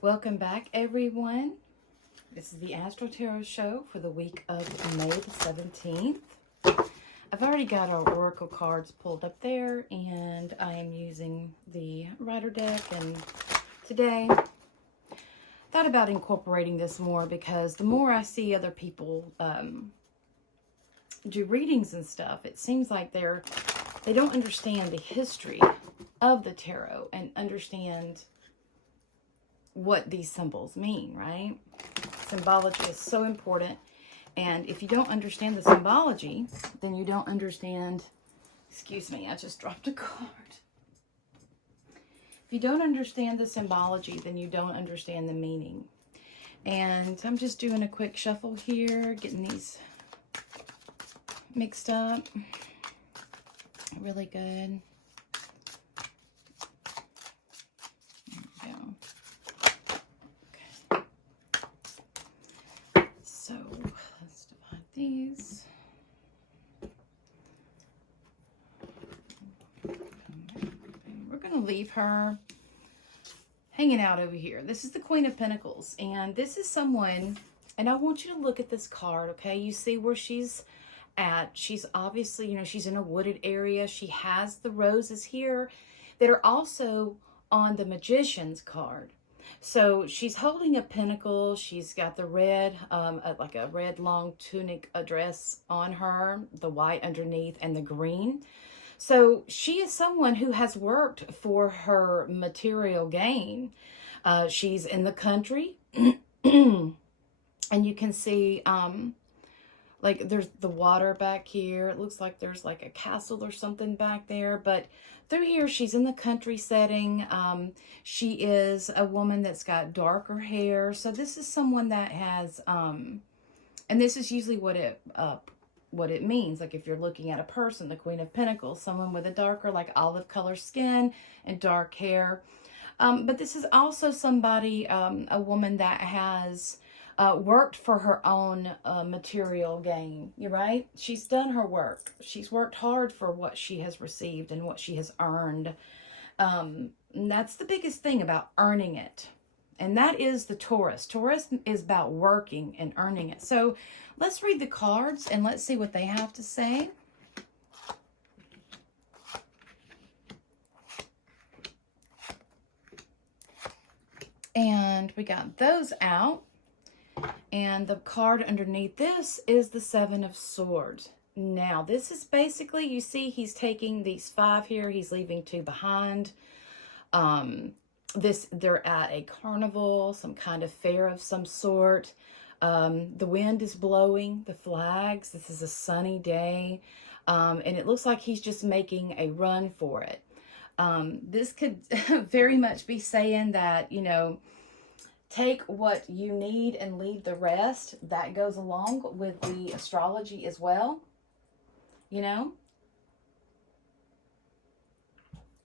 Welcome back, everyone. This is the AstroTarot Show for the week of May the 17th. I've already got our oracle cards pulled up there, and I am using the Rider deck. And today, thought about incorporating this more because the more I see other people do readings and stuff, it seems like they don't understand the history of the tarot and understand what these symbols mean, right? Symbology is so important. And if you don't understand the symbology, then you don't understand, excuse me, I just dropped a card. If you don't understand the symbology, then you don't understand the meaning. And I'm just doing a quick shuffle here, getting these mixed up. Really good. So let's divide these. We're going to leave her hanging out over here. This is the Queen of Pentacles, and this is someone, and I want you to look at this card, okay? You see where she's at. She's obviously, she's in a wooded area. She has the roses here that are also on the Magician's card. So she's holding a pentacle. She's got the red, like a red long tunic dress on her, the white underneath, and the green. So she is someone who has worked for her material gain. She's in the country, and you can see, like there's the water back here. It looks like there's like a castle or something back there, but through here, she's in the country setting. She is a woman that's got darker hair. So this is someone that has, and this is usually what it means. Like if you're looking at a person, the Queen of Pentacles, someone with a darker, like olive color skin and dark hair. But this is also somebody, a woman that has worked for her own material gain. You're right. She's done her work. She's worked hard for what she has received and what she has earned. And that's the biggest thing about earning it. And that is the Taurus. Taurus is about working and earning it. So let's read the cards and let's see what they have to say. And we got those out. And the card underneath this is the Seven of Swords. Now, this is basically, you see, he's taking these 5 here. He's leaving 2 behind. They're at a carnival, some kind of fair of some sort. The wind is blowing the flags. This is a sunny day. And it looks like he's just making a run for it. This could very much be saying that, take what you need and leave the rest. That goes along with the astrology as well,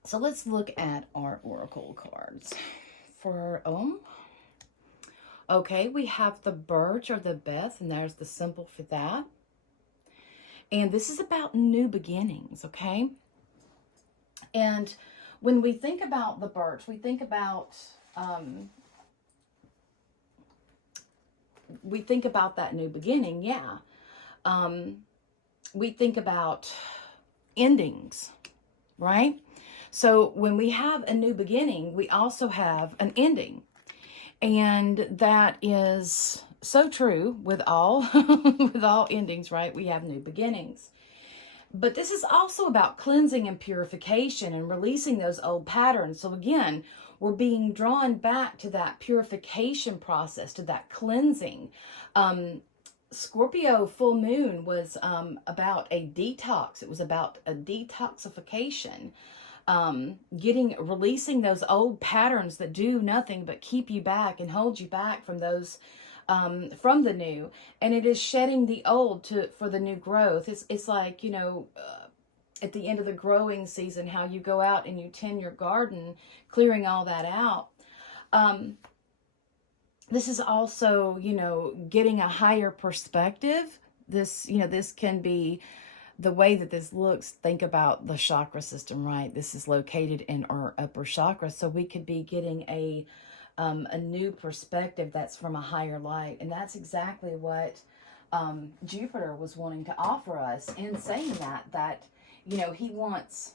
So let's look at our oracle cards for okay, we have the birch or the Beth, and there's the symbol for that. And this is about new beginnings, okay? And when we think about the birch, we think about that new beginning, yeah. We think about endings, right? So when we have a new beginning, we also have an ending. And that is so true with all with all endings, right? We have new beginnings. But this is also about cleansing and purification and releasing those old patterns. So again, we're being drawn back to that purification process, to that cleansing. Scorpio full moon was about a detox. It was about a detoxification. Releasing those old patterns that do nothing but keep you back and hold you back from those, from the new. And it is shedding the old for the new growth. It's like, at the end of the growing season, how you go out and you tend your garden, clearing all that out. This is also, getting a higher perspective. This can be the way that this looks. Think about the chakra system, right? This is located in our upper chakra. So we could be getting a a new perspective that's from a higher light. And that's exactly what Jupiter was wanting to offer us in saying that, you know, he wants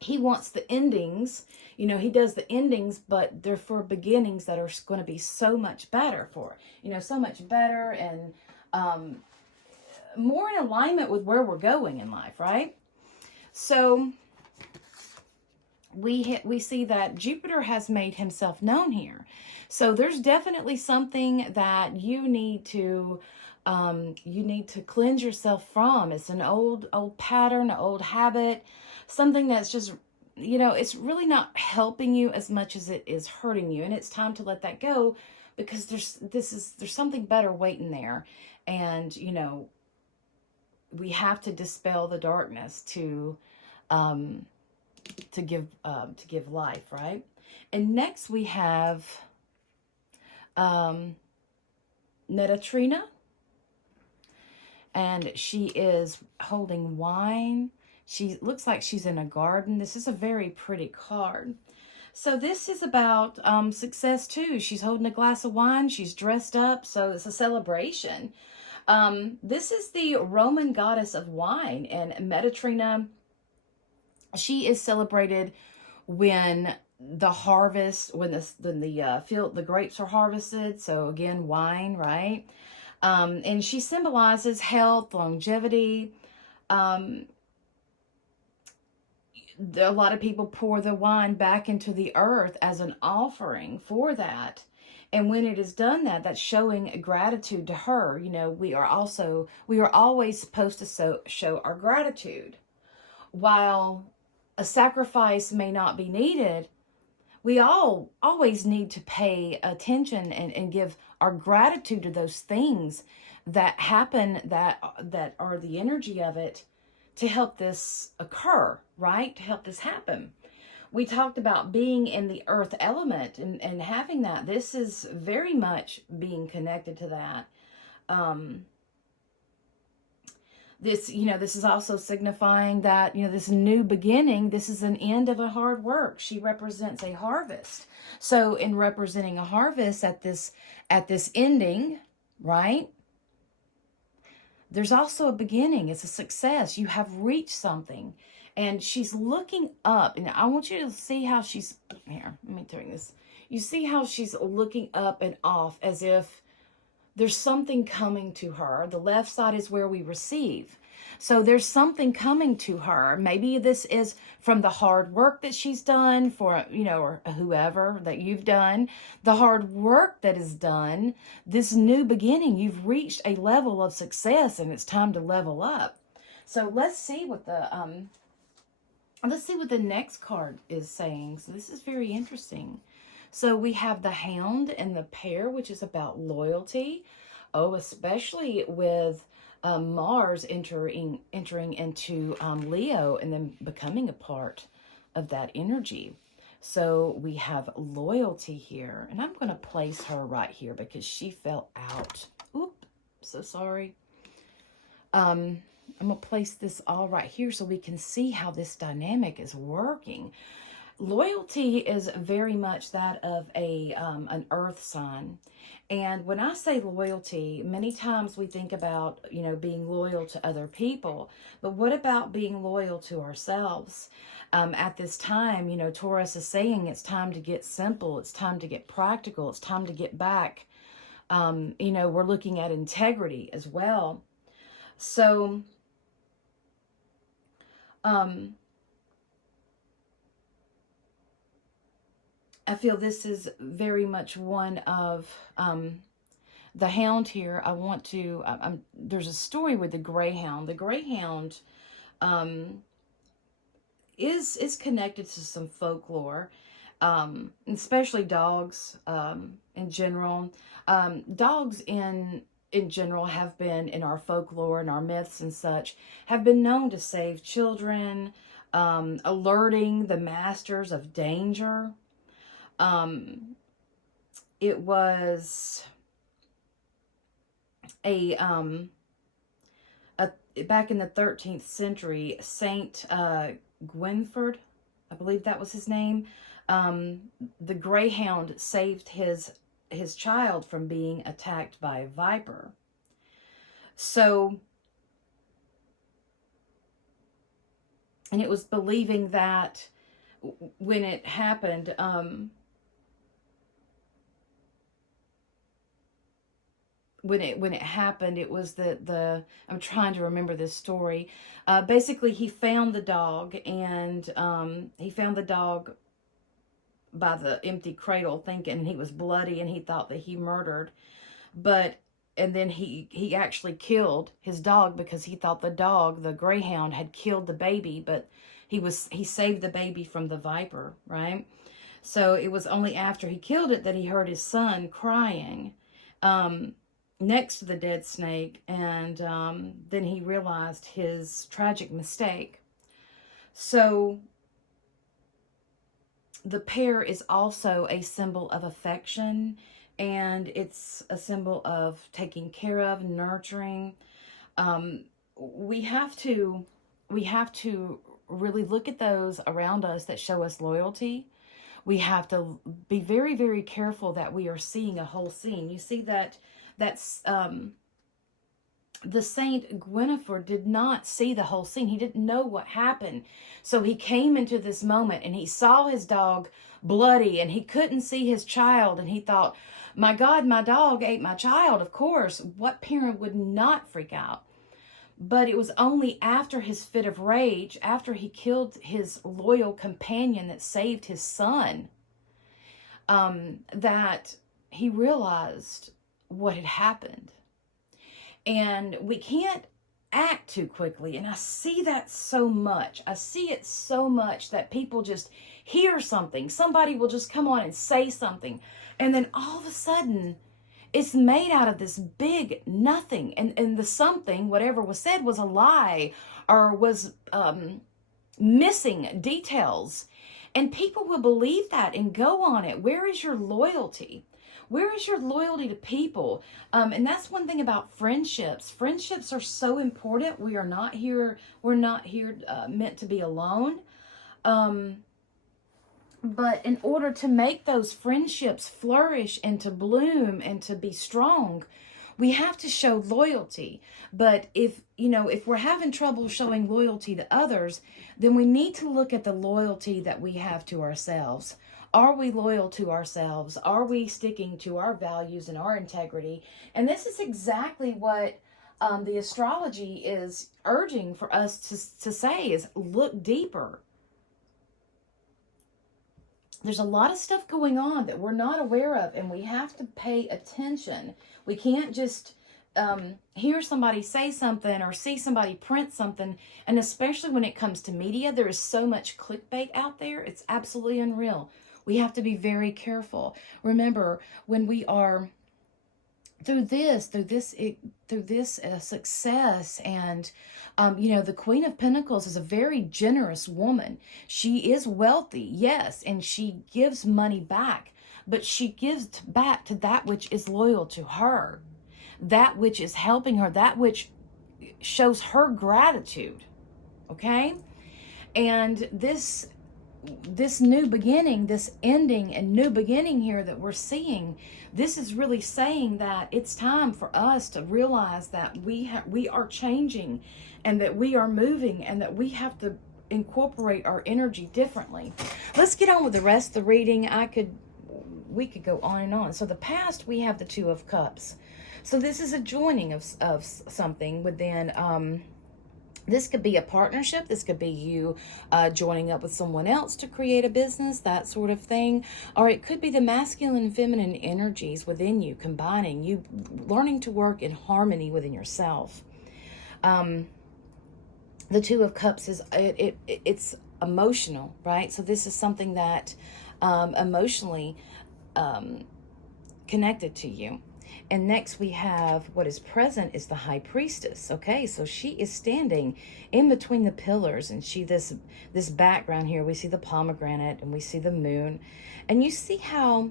the endings, you know, he does the endings, but they're for beginnings that are going to be so much better for, you know, so much better and more in alignment with where we're going in life, right? So we see that Jupiter has made himself known here. So there's definitely something that you need to cleanse yourself from. It's an old pattern, an old habit, something that's just, you know, it's really not helping you as much as it is hurting you. And it's time to let that go, because there's something better waiting there. And, you know, we have to dispel the darkness to give life, right? And next we have Netatrina, and she is holding wine. She looks like she's in a garden. This is a very pretty card. So this is about success too. She's holding a glass of wine. She's dressed up, so it's a celebration. This is the Roman goddess of wine, and Netatrina, she is celebrated when the harvest, when the grapes are harvested. So again, wine, right? And she symbolizes health, longevity. A lot of people pour the wine back into the earth as an offering for that. And when it is done that's showing gratitude to her. You know, we are always supposed to show our gratitude. While a sacrifice may not be needed, we always need to pay attention and give our gratitude to those things that happen, that are the energy of it, to help this occur, right? To help this happen. We talked about being in the earth element and having that. This is very much being connected to that. This is also signifying that, you know, this new beginning, this is an end of a hard work. She represents a harvest. So in representing a harvest at this ending, right? There's also a beginning. It's a success. You have reached something. And she's looking up. And I want you to see how she's, here, let me turn this. You see how she's looking up and off as if there's something coming to her. The left side is where we receive. So there's something coming to her. Maybe this is from the hard work that she's done for, you know, or whoever that you've done. The hard work that is done, this new beginning, you've reached a level of success and it's time to level up. So let's see what the next card is saying. So this is very interesting. So we have the Hound and the Pair, which is about loyalty. Oh, especially with Mars entering into Leo and then becoming a part of that energy. So we have loyalty here. And I'm going to place her right here because she fell out. Oop, so sorry. I'm going to place this all right here so we can see how this dynamic is working. Loyalty is very much that of an earth sign. And when I say loyalty, many times we think about, you know, being loyal to other people. But what about being loyal to ourselves? At this time, you know, Taurus is saying it's time to get simple. It's time to get practical. It's time to get back. You know, we're looking at integrity as well. So, I feel this is very much one of the Hound here. I want to, there's a story with the Greyhound. The Greyhound is connected to some folklore, especially dogs in general. Dogs in general have been in our folklore and our myths and such, have been known to save children, alerting the masters of danger. It was back in the 13th century, Saint Gwynford, I believe that was his name. the greyhound saved his child from being attacked by a viper. So, and it was believing that when it happened, when it happened, it was the I'm trying to remember this story. Basically, he found the dog, and he found the dog by the empty cradle, thinking he was bloody, and he thought that he murdered. But and then he actually killed his dog because he thought the greyhound, had killed the baby, but he saved the baby from the viper, right? So it was only after he killed it that he heard his son crying next to the dead snake, and then he realized his tragic mistake. So the pear is also a symbol of affection, and it's a symbol of taking care of, nurturing. We have to really look at those around us that show us loyalty. We have to be very, very careful that we are seeing a whole scene. You see that's the Saint Guinevere did not see the whole scene. He didn't know what happened. So he came into this moment and he saw his dog bloody and he couldn't see his child. And he thought, my God, my dog ate my child. Of course, what parent would not freak out? But it was only after his fit of rage, after he killed his loyal companion that saved his son, that he realized what had happened. And we can't act too quickly. And I see that so much. I see it so much that people just hear something. Somebody will just come on and say something. And then all of a sudden, it's made out of this big nothing. And the something, whatever was said, was a lie or was missing details. And people will believe that and go on it. Where is your loyalty? Where is your loyalty to people? And that's one thing about friendships. Friendships are so important. We're not here meant to be alone. But in order to make those friendships flourish and to bloom and to be strong, we have to show loyalty. But if we're having trouble showing loyalty to others, then we need to look at the loyalty that we have to ourselves. Are we loyal to ourselves? Are we sticking to our values and our integrity? And this is exactly what the astrology is urging for us to say is look deeper. There's a lot of stuff going on that we're not aware of, and we have to pay attention. We can't just hear somebody say something or see somebody print something, and especially when it comes to media, there is so much clickbait out there. It's absolutely unreal. We have to be very careful. Remember, when we are through this success, and the Queen of Pentacles is a very generous woman. She is wealthy, yes, and she gives money back, but she gives back to that which is loyal to her, that which is helping her, that which shows her gratitude. Okay, and this new beginning, this ending and new beginning here that we're seeing, this is really saying that it's time for us to realize that we are changing, and that we are moving, and that we have to incorporate our energy differently. Let's get on with the rest of the reading. We could go on and on. So the past, we have the Two of Cups. So this is a joining of something within. This could be a partnership. This could be you joining up with someone else to create a business, that sort of thing. Or it could be the masculine and feminine energies within you, combining, you learning to work in harmony within yourself. The Two of Cups is, it's emotional, right? So this is something that emotionally connected to you. And next we have what is present is the High Priestess. Okay, so she is standing in between the pillars, and this background here, we see the pomegranate and we see the moon, and you see how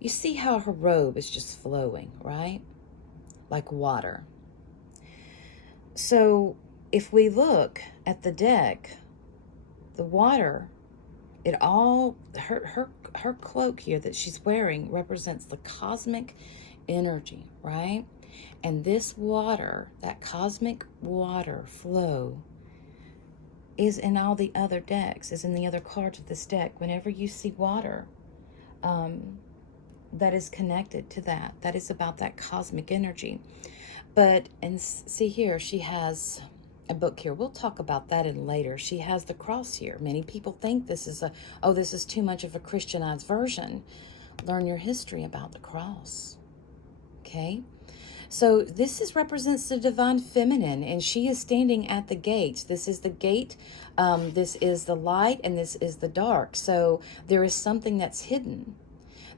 her robe is just flowing, right? Like water. So if we look at the deck, the water it all, her cloak here that she's wearing represents the cosmic energy, right? And this water, that cosmic water flow, is in all the other decks, is in the other cards of this deck. Whenever you see water, that is connected to that. That is about that cosmic energy. But, and see here, she has a book here. We'll talk about that in later. She has the cross here. Many people think this is this is too much of a Christianized version. Learn your history about the cross. Okay? So this represents the divine feminine, and she is standing at the gates. This is the gate. This is the light, and this is the dark. So there is something that's hidden.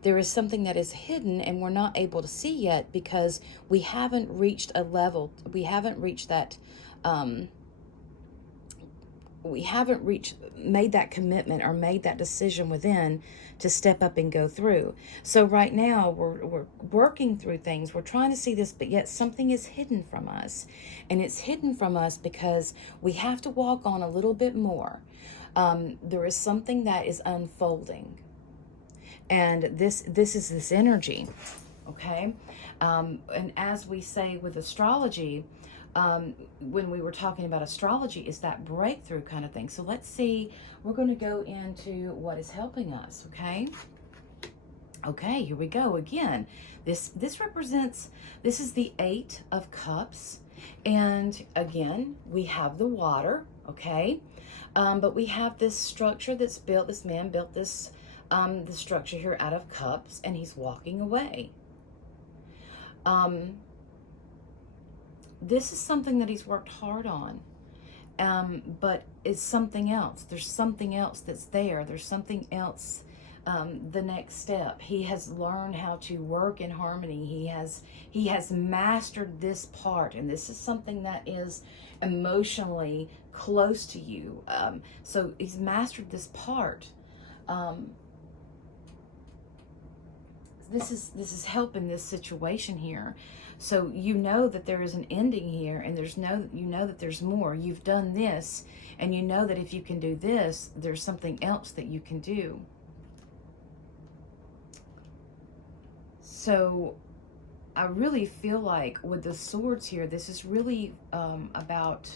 There is something that is hidden and we're not able to see yet because we haven't reached a level. We haven't reached that. Made that commitment or made that decision within to step up and go through. So right now we're working through things. We're trying to see this, but yet something is hidden from us. And it's hidden from us because we have to walk on a little bit more. There is something that is unfolding. And this is this energy, okay? And as we say with astrology, when we were talking about astrology, is that breakthrough kind of thing. So let's see, we're going to go into what is helping us, okay? Okay, here we go again. This represents, this is the 8 of Cups. And again, we have the water, okay? But we have this structure that's built, this man built this the structure here out of cups, and he's walking away. This is something that he's worked hard on, but it's something else. There's something else that's there. There's something else, the next step. He has learned how to work in harmony. He has mastered this part, and this is something that is emotionally close to you. So he's mastered this part. This is helping this situation here. So you know that there is an ending here, and you know that there's more. You've done this, and you know that if you can do this, there's something else that you can do. So I really feel like with the swords here, this is really about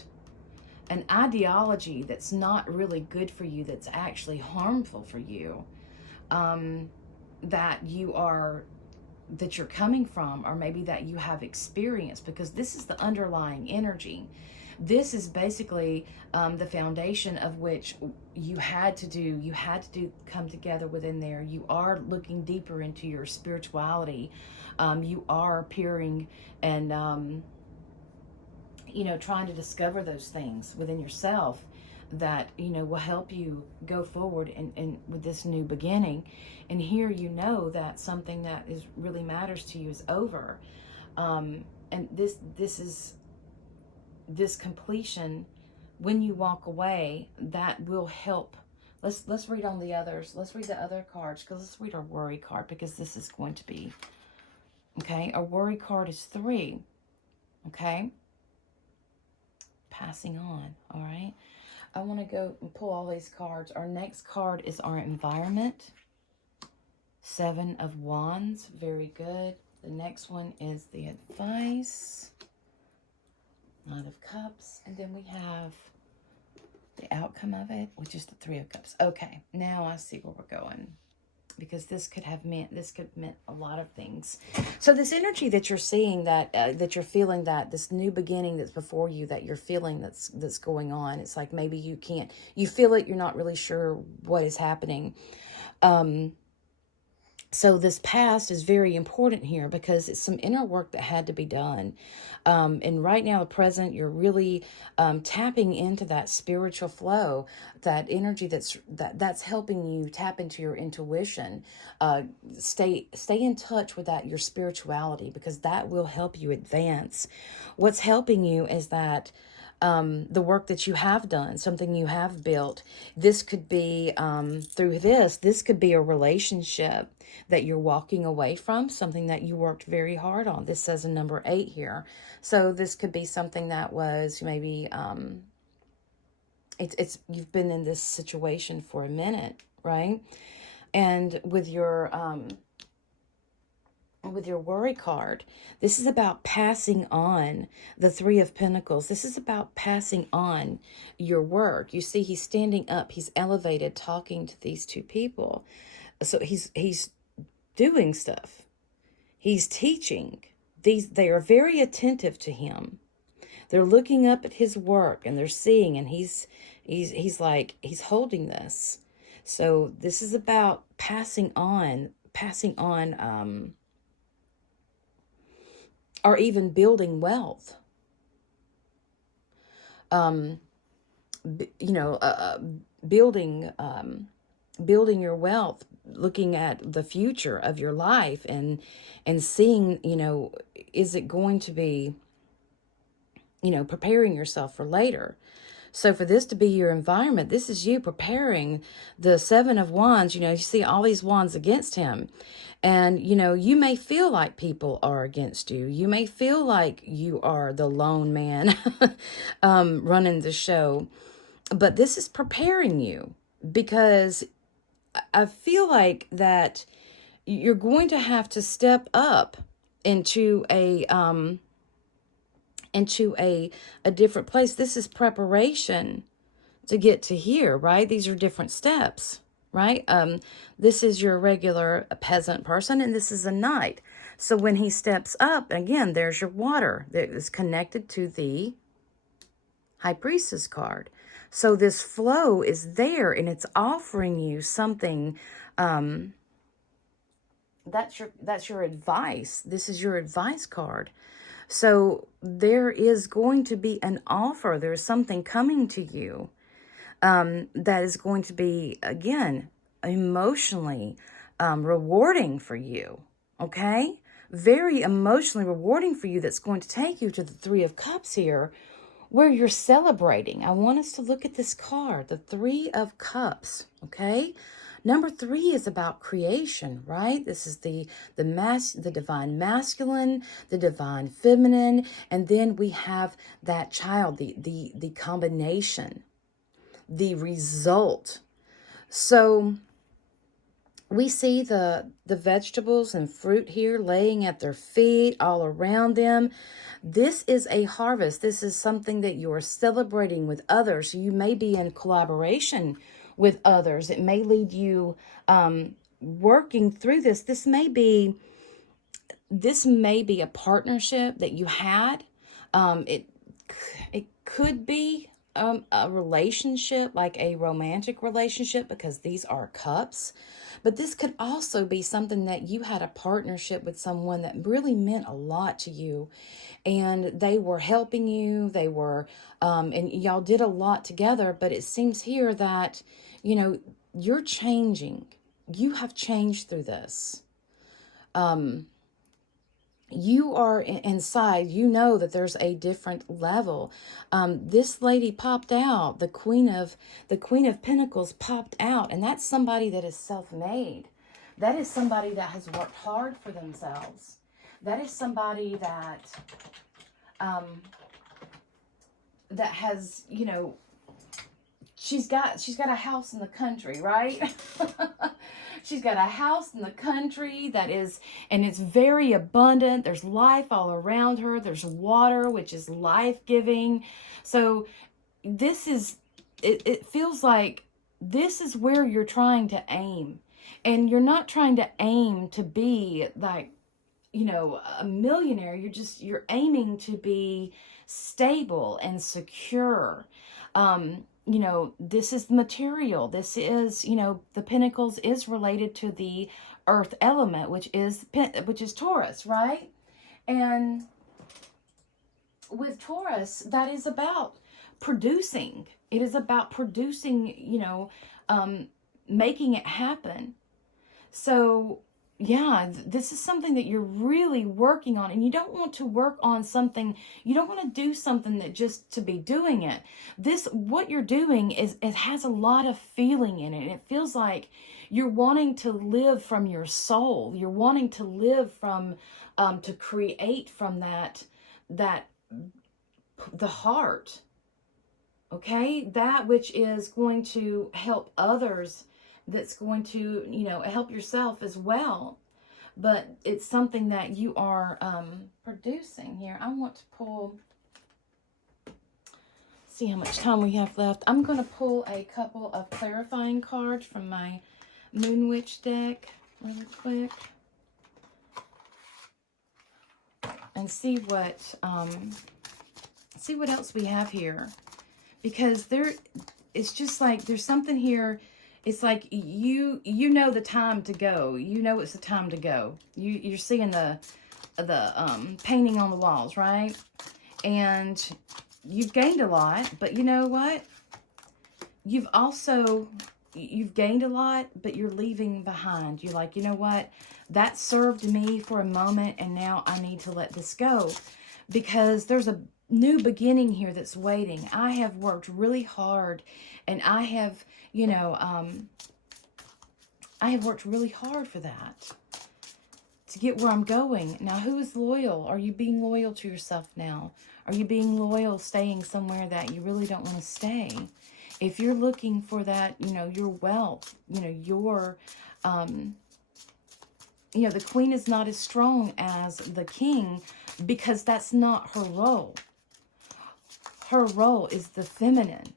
an ideology that's not really good for you, that's actually harmful for you. That you're coming from, or maybe that you have experienced, because this is the underlying energy. This is basically the foundation of which you had to come together within there. You are looking deeper into your spirituality. You are peering and trying to discover those things within yourself that will help you go forward and with this new beginning. And here that something that is really matters to you is over, and this completion, when you walk away, that will help. Let's read on the others. Let's read the other cards, because let's read our worry card, because this is going to be okay. Our worry card is 3. Okay, passing on. All right, I want to go and pull all these cards. Our next card is our environment. 7 of Wands. Very good. The next one is the advice. Knight of Cups. And then we have the outcome of it, which is the 3 of Cups. Okay, now I see where we're going, because this could meant a lot of things. So this energy that you're seeing, that you're feeling, that this new beginning that's before you, that you're feeling that's going on, it's like maybe you feel it, you're not really sure what is happening. So this past is very important here, because it's some inner work that had to be done. And right now, the present, you're really tapping into that spiritual flow, that energy that's helping you tap into your intuition. Stay in touch with your spirituality, because that will help you advance. What's helping you is that the work that you have done, something you have built. This could be through this could be a relationship that you're walking away from, something that you worked very hard on. This says a number 8 here. So this could be something that was maybe, you've been in this situation for a minute. right? And with your worry card, this is about passing on the Three of Pentacles. This is about passing on your work. You see, he's standing up, he's elevated, talking to these two people. So he's doing stuff. He's teaching. They are very attentive to him. They're looking up at his work and they're seeing, and he's holding this. So this is about passing on, or even building wealth. Building your wealth, looking at the future of your life and seeing, is it going to be, preparing yourself for later. So for this to be your environment, this is you preparing. The Seven of Wands, you see all these wands against him. And, you may feel like people are against you. You may feel like you are the lone man running the show. But this is preparing you, because I feel like that you're going to have to step up into a different place. This is preparation to get to here, right? These are different steps, right? This is your regular peasant person, and this is a knight. So when he steps up, again, there's your water that is connected to the High Priestess card. So this flow is there, and it's offering you something. That's your advice. This is your advice card. So there is going to be an offer. There's something coming to you that is going to be, again, emotionally rewarding for you. Okay? Very emotionally rewarding for you, that's going to take you to the Three of Cups here, where you're celebrating. I want us to look at this card, the Three of Cups, okay? Number 3 is about creation, right? This is the divine masculine, the divine feminine, and then we have that child, the combination, the result. So we see the vegetables and fruit here laying at their feet, all around them. This is a harvest. This is something that you are celebrating with others. You may be in collaboration with others. It may lead you working through this. This may be a partnership that you had. It could be a relationship, like a romantic relationship, because these are cups. But this could also be something that you had a partnership with someone that really meant a lot to you, and they were helping you. They were, and y'all did a lot together. But it seems here that, you're changing. You have changed through this. You are inside, that there's a different level. This lady popped out, the Queen of Pentacles popped out, and that's somebody that is self-made. That is somebody that has worked hard for themselves. That is somebody that that has, she's got a house in the country, right? She's got a house in the country that is, and it's very abundant. There's life all around her. There's water, which is life-giving. So this is, it feels like this is where you're trying to aim. And you're not trying to aim to be like, a millionaire. You're aiming to be stable and secure. This is material. This is, the Pentacles is related to the earth element, which is Taurus, right? And with Taurus, that is about producing. It is about producing, making it happen. So yeah, this is something that you're really working on, and you don't want to work on something, you don't want to do something that just to be doing it. What you're doing it has a lot of feeling in it, and it feels like you're wanting to live from your soul. You're wanting to live from, to create from the heart, okay? That which is going to help others that's going to, help yourself as well. But it's something that you are producing here. I want to pull, see how much time we have left. I'm going to pull a couple of clarifying cards from my Moon Witch deck really quick. And see what else we have here. Because it's just like there's something here. It's like you know the time to go. You know it's the time to go. You're seeing the painting on the walls, right? And you've gained a lot, but you know what? You've gained a lot, but you're leaving behind. You're like, you know what? That served me for a moment, and now I need to let this go. Because there's a new beginning here that's waiting. I have worked really hard, and I have, I have worked really hard for that, to get where I'm going. Now, who is loyal? Are you being loyal to yourself now? Are you being loyal, staying somewhere that you really don't want to stay? If you're looking for that, your wealth, your, the queen is not as strong as the king, because that's not her role. Her role is the feminine,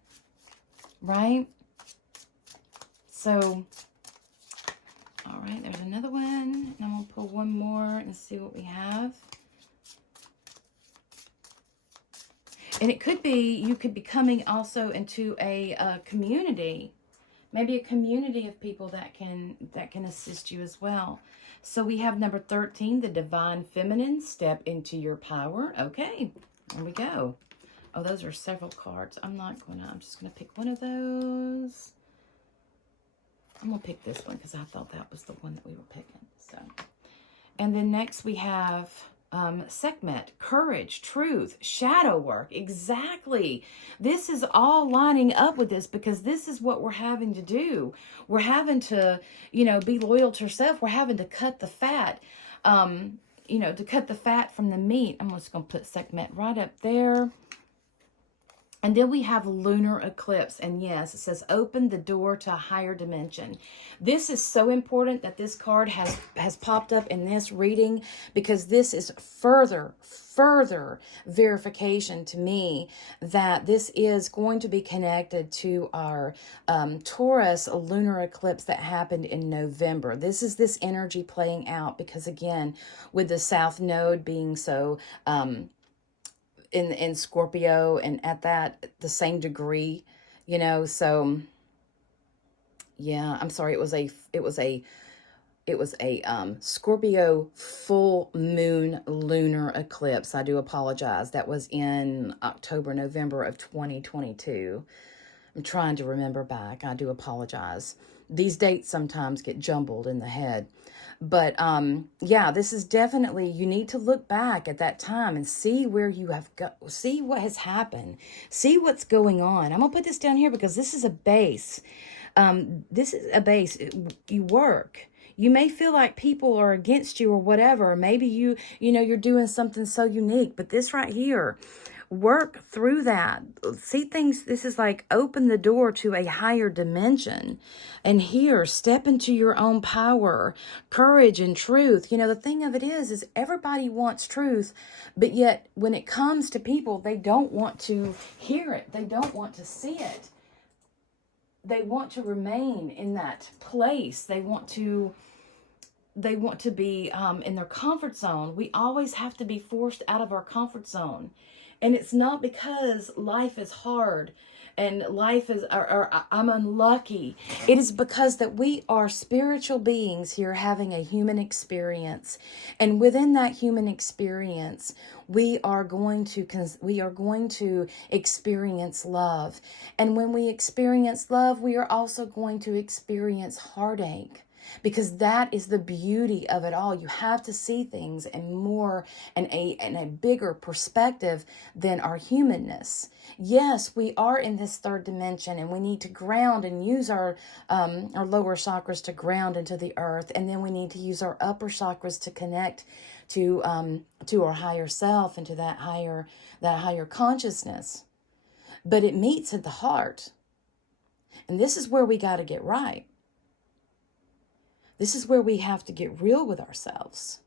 right? So, all right, there's another one. And I'm going to pull one more and see what we have. And it could be, you could be coming also into a community, maybe a community of people that can assist you as well. So we have number 13, the divine feminine, step into your power. Okay, there we go. Oh, those are several cards. I'm just going to pick one of those. I'm going to pick this one because I thought that was the one that we were picking. So, and then next we have Sekhmet, courage, truth, shadow work. Exactly. This is all lining up with this, because this is what we're having to do. We're having to, be loyal to yourself. We're having to cut the fat, to cut the fat from the meat. I'm just going to put Sekhmet right up there. And then we have lunar eclipse. And yes, it says open the door to a higher dimension. This is so important that this card has popped up in this reading, because this is further verification to me that this is going to be connected to our Taurus lunar eclipse that happened in November. This is this energy playing out, because again, with the South Node being so in Scorpio, and at the same degree, so yeah, I'm sorry, it was a Scorpio full moon lunar eclipse. I do apologize. That was in November of 2022. I'm trying to remember back. I do apologize. These dates sometimes get jumbled in the head. But yeah, this is definitely, you need to look back at that time and see where you have see what has happened, see what's going on. I'm gonna put this down here because this is a base. This is a base. You work. You may feel like people are against you or whatever. Maybe you're doing something so unique, but this right here, work through that. See things, this is like open the door to a higher dimension. And here, step into your own power, courage and truth. The thing of it is everybody wants truth, but yet when it comes to people, they don't want to hear it. They don't want to see it. They want to remain in that place. They want to be in their comfort zone. We always have to be forced out of our comfort zone. And it's not because life is hard and life is, or I'm unlucky. It is because that we are spiritual beings here having a human experience. And within that human experience, we are going to experience love. And when we experience love, we are also going to experience heartache. Because that is the beauty of it all. You have to see things in a bigger perspective than our humanness. Yes, we are in this third dimension, and we need to ground and use our lower chakras to ground into the earth, and then we need to use our upper chakras to connect to our higher self and to that higher consciousness. But it meets at the heart, and this is where we got to get right. This is where we have to get real with ourselves.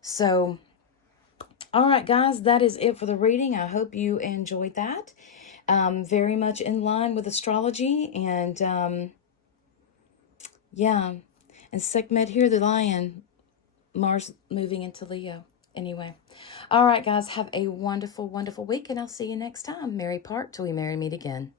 So, all right, guys, that is it for the reading. I hope you enjoyed that. Very much in line with astrology. And, yeah. And Sekhmet here, the lion, Mars moving into Leo. Anyway. All right, guys, have a wonderful, wonderful week, and I'll see you next time. Merry part till we merry meet again.